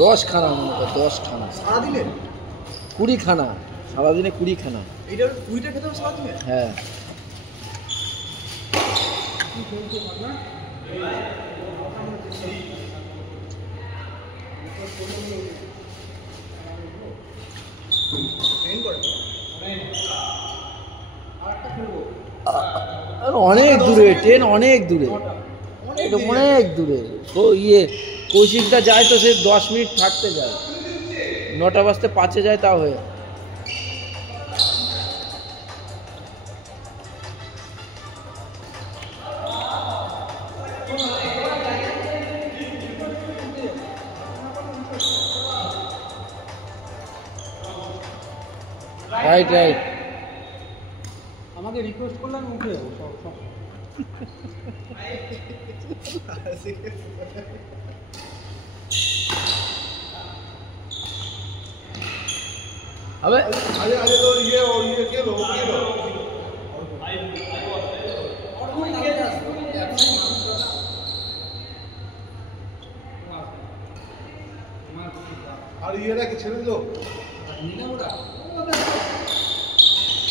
10 খানা মনে কর, 10 খানা সারাদিনে 20 খানা, সারাদিনে 20 খানা। এইটা 20টা খেতে হবে সারাদিনে? হ্যাঁ। অনেক দূরে ট্রেন, অনেক দূরে, অনেক দূরে। তো কৌশিকটা যায় তো সে 10 মিনিট থাকতে যায়, 9টা বাজতে 5-এ যায়, তাও হয়ে। Right right. আমাকে রিকোয়েস্ট করলে আমি উঠে যাবো সব। अबे अरे तो ये के लो और ये ना कि छेड़ लो नीला मोड़ा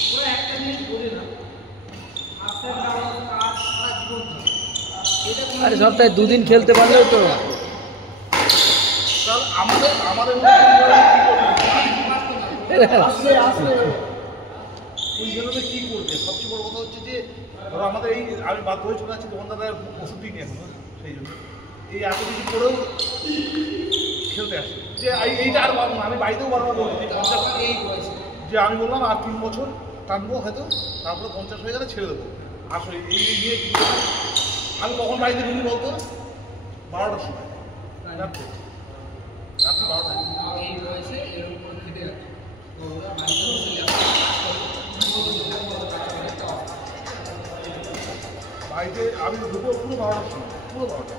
पूरा একটা মিনিট বলে না আস্তে আস্তে কাজ সারা জীবন এটা আরে সপ্তাহে 2 দিন খেলতে পারলেও তো স্যার আমাদের ওই জন্য কি করবে? সবচেয়ে বড় কথা হচ্ছে যে ধরো আমাদের এই আমি বাধ্য হয়ে চলে যাচ্ছি দোকানদারের ওষুধ দিই এখন, সেই জন্য এই এত কিছু করেও খেলতে আসে যে এইটা আর পাবো না। আমি বাড়িতেও বারবার বলি যে আমি বললাম আর 3 বছর টানবো হয়তো, তারপরে 50 হয়ে গেলে ছেড়ে দেবো। আসলে এই নিয়ে আমি কখন বাড়িতে ঢুকি বলতো 12টার সময় রাত্রে 12টায়। বাড়িতে আমি ঢুকবো পুরো 12টার সময়, পুরো 12টা।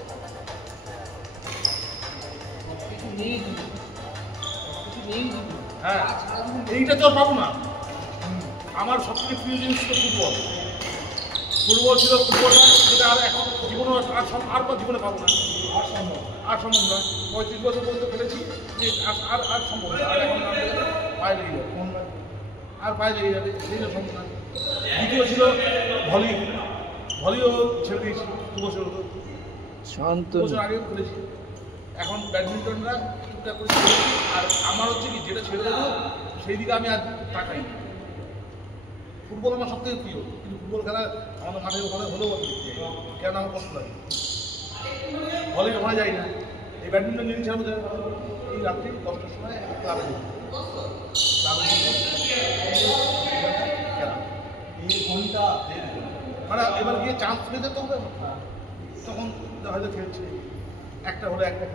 হ্যাঁ এইটা তো পাবো না। আমার সবথেকে প্রিয় জিনিস ছিল ফুটবল। ফুটবল ছিল, ফুটবলটা যেটা আর এখন জীবনে আর জীবনে পাবো না, আর সম্ভব না। 35 বছর পর্যন্ত খেলেছি যে আর সম্ভব না। আর এখন পায়ে লেগে যাবে, আর পায়ে লেগে যাবে, সেইটা সম্ভব না। দ্বিতীয় ছিল ভলিও ছেড়ে দিয়েছি 2 বছর হতো, শান্ত 2 বছর আগেও খেলেছি। এখন ব্যাডমিন্টনটা টুকটাক করে খেলেছি। আর আমার হচ্ছে কি যেটা ছেড়ে দেবো সেই দিকে আমি আর তাকাই না। ফুটবল আমার সব থেকে প্রিয়, কিন্তু ফুটবল খেলা আমাদের মাঠে ওখানে হলেও আমি দেখতে যাই, কেন আমার কষ্ট লাগে। ভলি ওখানে যাই না। এই ব্যাডমিন্টন জিনিস আমি এই রাত্রি 10টার সময় ক্লাবে যাই, মানে এবার গিয়ে চান্স পেয়ে যেতে হবে, তখন হয়তো খেলছে একটা হলে একটা